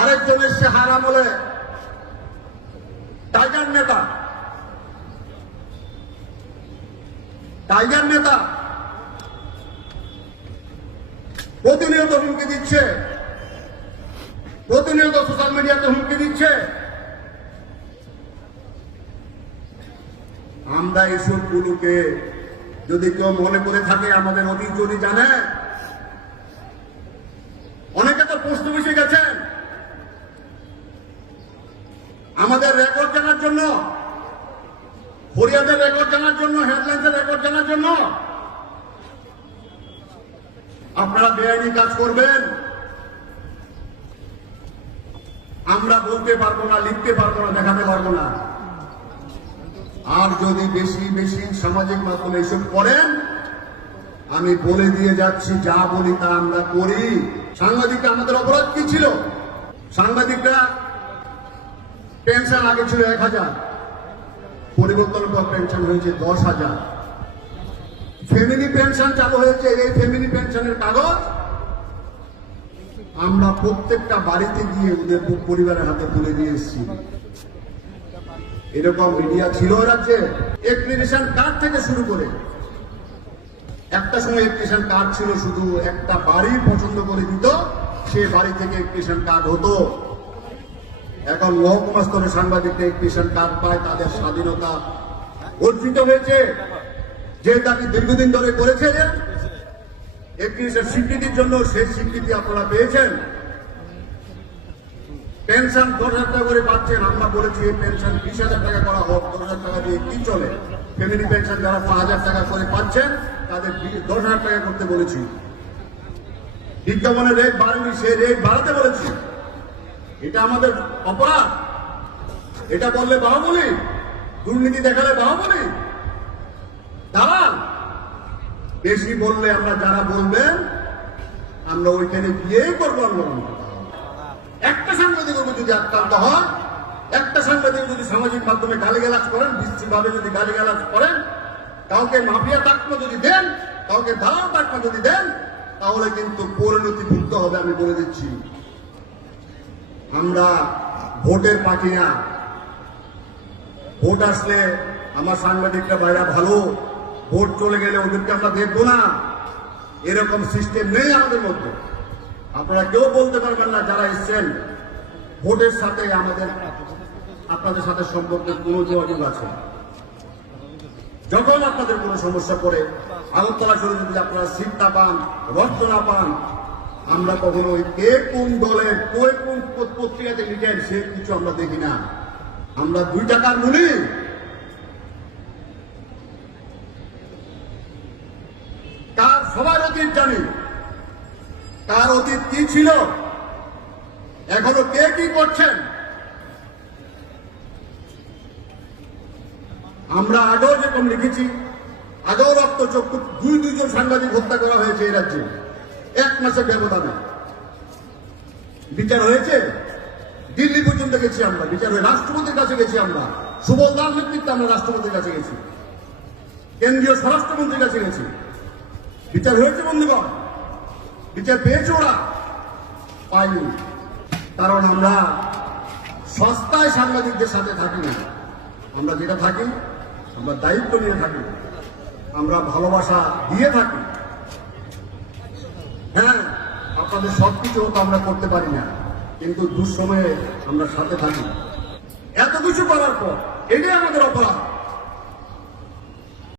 আরেকজন এসছে হারাম হলে টাইগার নেতা, টাইগার নেতা প্রতিনিয়ত হুমকি দিচ্ছে, প্রতিনিয়ত সোশ্যাল মিডিয়াতে হুমকি দিচ্ছে। আমরা এসব গুলোকে যদি কেউ মনে করে থাকে আমাদের অতীত যদি জানে, অনেকে তো প্রশ্ন বসে গেছেন আমাদের রেকর্ড জানার জন্য, ফরিয়াদের রেকর্ড জানার জন্য, হেডলাইন্সের রেকর্ড জানার জন্য। আপনারা বেআইনি কাজ করবেন, আমরা বলতে পারবো না, লিখতে পারবো না, দেখাতে পারবো না। আর যদি বেশি বেশি সামাজিক মাধ্যমে এসব করেন, আমি বলে দিয়ে যাচ্ছি, যা বলি তা আমরা করি। সাংবাদিকরা আমাদের অপরাধ কি ছিল? সাংবাদিকরা পেনশন আগে ছিল 1000, পরিবর্তনের পর পেনশন হয়েছে 10,000। ফ্যামিলি পেনশন চালু হয়েছে। এই ফ্যামিলি পেনশনের কাগজ আমরা প্রত্যেকটা বাড়িতে গিয়ে ওদের পরিবারের হাতে তুলে দিয়ে এসেছি। এরকম মিডিয়া ছিল রাজ্যে। ইলেকট্রিশিয়ান কার্ড থেকে শুরু করে, একটা সময় ইলেকট্রিশিয়ান কার্ড ছিল শুধু একটা বাড়ি পছন্দ করে দিত, সে বাড়ি থেকে ইলেকট্রিশিয়ান কার্ড হতো। এখন মহকুমা স্তরে সাংবাদিকরা ইলেকট্রিশিয়ান কার্ড পায়, তাদের স্বাধীনতা অর্জিত হয়েছে। যে তাকে দীর্ঘদিন ধরে করেছে ইলেকট্রিশিয়ান স্বীকৃতির জন্য, সেই স্বীকৃতি আপনারা পেয়েছেন। পেনশন 10,000 টাকা করে পাচ্ছেন। আমরা বলেছি এই পেনশন 20,000 টাকা করা হোক। 10,000 টাকা দিয়ে কি চলে? ফ্যামিলি পেনশন যারা 5,000 টাকা করে পাচ্ছেন তাদের 10,000 টাকা করতে বলেছি। বিজ্ঞাপনের রেট বাড়েনি, সেই রেট বাড়াতে বলেছি। এটা আমাদের অপরাধ। এটা বললে বাহুবলি, দুর্নীতি দেখালে বাহুবলি, দালাল। বেশি বললে আমরা যারা বলবেন আমরা ওইখানে গিয়েই করবো আন্দোলন। একটা সাংবাদিক যদি আক্রান্ত হয়, একটা সাংবাদিক যদি সামাজিক মাধ্যমে গালিগালাজ করেন, বিশ্রীভাবে যদি গালিগালাজ করেন, কাউকে মাফিয়া টাকমা যদি দেন, কাউকে দালাল টাকমা যদি দেন, তাহলে কিন্তু পরিণতি ভুগতে হবে। আমি বলে দিচ্ছি, আমরা ভোটের পার্টি না। ভোট আসলে আমার সাংবাদিকরা ভাইরা ভালো, ভোট চলে গেলে ওদেরকে আমরা দেখবো না, এরকম সিস্টেম নেই আমাদের মধ্যে। আপনারা কেউ বলতে পারবেন না যারা এসছেন ভোটের সাথে আমাদের আপনাদের সাথে সম্পর্কের কোনো যোগাযোগ আছে। যখন আপনাদের কোনো সমস্যা পড়ে, আগরতলা শহরে যদি আপনারা সিট না পান, রক্ত না পান, আমরা কখনো কে কোন দলের কে কোন পত্রিকাতে লিখেন সে কিছু আমরা দেখি না। আমরা 2 টাকার মূল্যে কার সবার অতীত জানি, কার অতীত কি ছিল, এখনো কে কি করছেন। আমরা আগেও যেরকম লিখেছি, আগেও রক্তচক্ষু 2 জন সাংবাদিক হত্যা করা হয়েছে এই রাজ্যে 1 মাসের ব্যবধানে। বিচার হয়েছে, দিল্লি পর্যন্ত গেছি আমরা, বিচার হয়ে রাষ্ট্রপতির কাছে গেছি আমরা, সুবল দাস নেতৃত্বে আমরা রাষ্ট্রপতির কাছে গেছি, কেন্দ্রীয় স্বরাষ্ট্রমন্ত্রীর কাছে গেছি। বিচার হয়েছে বন্ধুগণ, বিচার পেয়েছে ওরা, পাইনি। কারণ আমরা সস্তায় সাংবাদিকদের সাথে থাকি না। আমরা যেটা থাকি, আমরা দায়িত্ব নিয়ে থাকি, আমরা ভালোবাসা দিয়ে থাকি। হ্যাঁ, আপনাদের সবকিছু তো আমরা করতে পারি না, কিন্তু দুঃসময়ে আমরা সাথে থাকি। এত কিছু করার পর এটাই আমাদের অপরাধ।